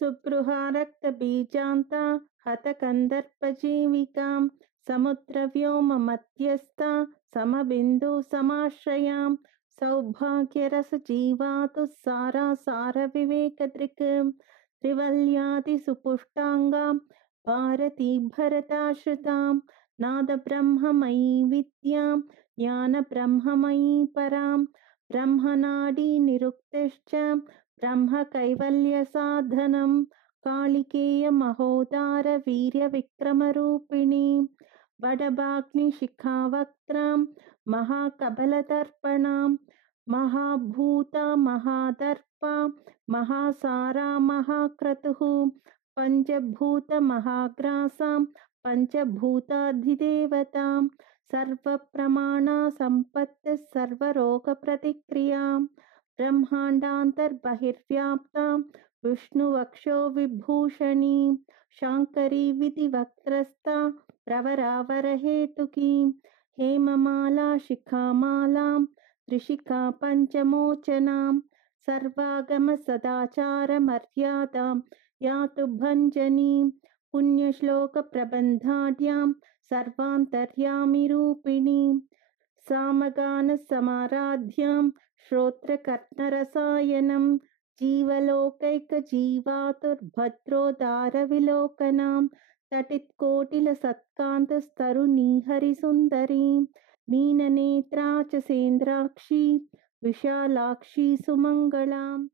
सुगृहारक्तबीजान्ता हतकन्दर्पजीविकां समुद्रव्योममध्यस्था समबिन्दुसमाश्रयां सौभाग्यरसजीवातु सारासारविवेकदृक् त्रिवल्यादिसुपुष्टाङ्गां भारतीभरताश्रितां नादब्रह्ममयी विद्यां ज्ञानब्रह्ममयी परां ब्रह्मनाडीनिरुक्तश्च ब्रह्मकैवल्यसाधनं कालिकेयमहोदारवीर्यविक्रमरूपिणी बडभाग्निशिखावक्त्रां महाकबलदर्पणां महाभूता महादर्पा महासारा महाक्रतुः पञ्चभूतमहाग्रासां पञ्चभूताधिदेवतां सर्वप्रमाणा सम्पत्तिः सर्वरोगप्रतिक्रियां ब्रह्माण्डान्तर्बहिर्व्याप्तां विष्णुवक्षो विभूषणीं शाङ्करी विधिवक्त्रस्था प्रवरावरहेतुकीं हेममाला शिखामालां त्रिशिखा पञ्चमोचनां सर्वागमसदाचारमर्यादां यातु भञ्जनीं पुण्यश्लोकप्रबन्धाढ्यां सर्वान्तर्यामिरूपिणीं सामगानसमाराध्यां श्रोत्रकर्णरसायनं जीवलोकैकजीवातुर्भद्रोदारविलोकनां तटित्कोटिलसत्कान्तस्तरुणीहरिसुन्दरीं मीननेत्रा च सेन्द्राक्षी विशालाक्षी सुमङ्गलाम्।